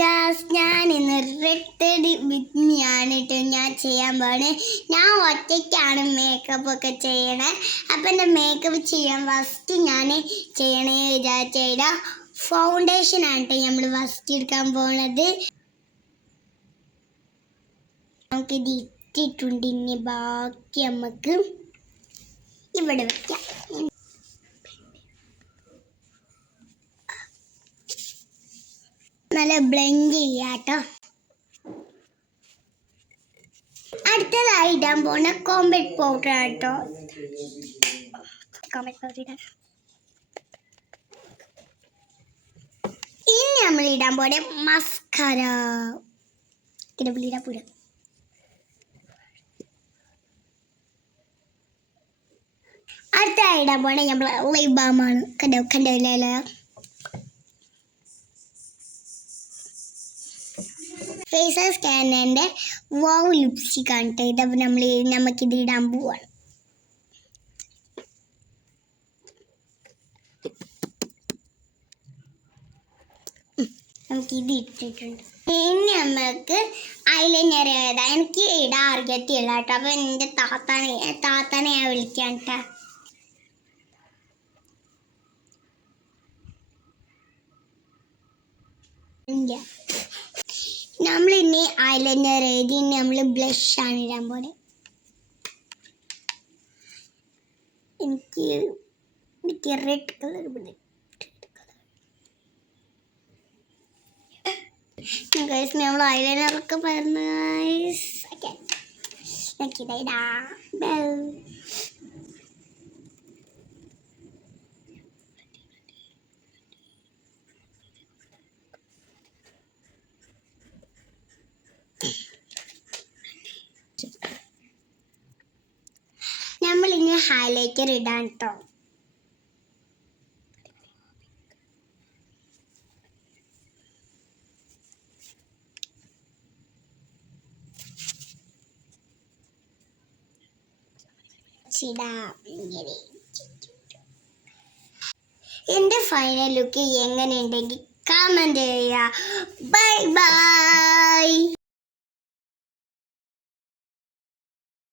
Guys, ഞാൻ ഇന്ന് read with me ആണ് ഞാൻ ചെയ്യാൻ പോകുന്നത്. ഞാൻ ഒറ്റയ്ക്കാണ് മേക്കപ്പ് ഒക്കെ ചെയ്യണേ. അപ്പം എൻ്റെ മേക്കപ്പ് ചെയ്യാൻ ഫസ്റ്റ് ഞാൻ ചെയ്യണേ വിചാരിച്ച ഫൗണ്ടേഷൻ ആണ് നമ്മൾ ഫസ്റ്റ് എടുക്കാൻ പോകുന്നത്. നമുക്കിത് ഇട്ടിട്ടുണ്ട്. ഇനി ബാക്കി നമുക്ക് ഇവിടെ വയ്ക്കാം. നല്ല ബ്ലെൻഡ് ചെയ്യാട്ടോ. അടുത്തതായി ഇടാൻ പോകുന്ന കോമ്പാക്ട് പൗഡർ ആട്ടോ. ഇനി നമ്മൾ ഇടാൻ പോകുന്ന മസ്കാര. അടുത്തതായി ഇടാൻ പോകുന്ന നമ്മൾ ലിപ് ബാം ആണ്. കണ്ടല്ലോ. ഫേസ് സ്കാനറിൻ്റെ വാവ് ലിപ്സ്റ്റിക് ആണ് കേട്ടോ. ഇതപ്പോൾ നമുക്കിത് ഇടാൻ പോവാണ്. നമുക്കിത് ഇട്ടിട്ടുണ്ട്. ഇനി നമുക്ക് ഐലൈനർ എഴുതാം. എനിക്ക് ഇടാൻ അറിയത്തില്ല കേട്ടോ. അപ്പോൾ എൻ്റെ താത്താനെ ഞാൻ വിളിക്കാം കേട്ടോ. നമ്മൾ ഇനി ഐലൈനർ എഴുതി നമ്മൾ ബ്ലഷ് ആണ് ഇടാൻ പോലെ. എനിക്ക് റെഡ് കളർ നമ്മൾ ഐലൈനറൊക്കെ പറഞ്ഞു. നമ്മളിനി ഹൈലൈറ്റർ ഇടാൻ കേട്ടോ. എൻ്റെ ഫൈനൽ ലുക്ക് എങ്ങനെയുണ്ടെങ്കിൽ കമൻറ്റ് ചെയ്യുക. Bye bye.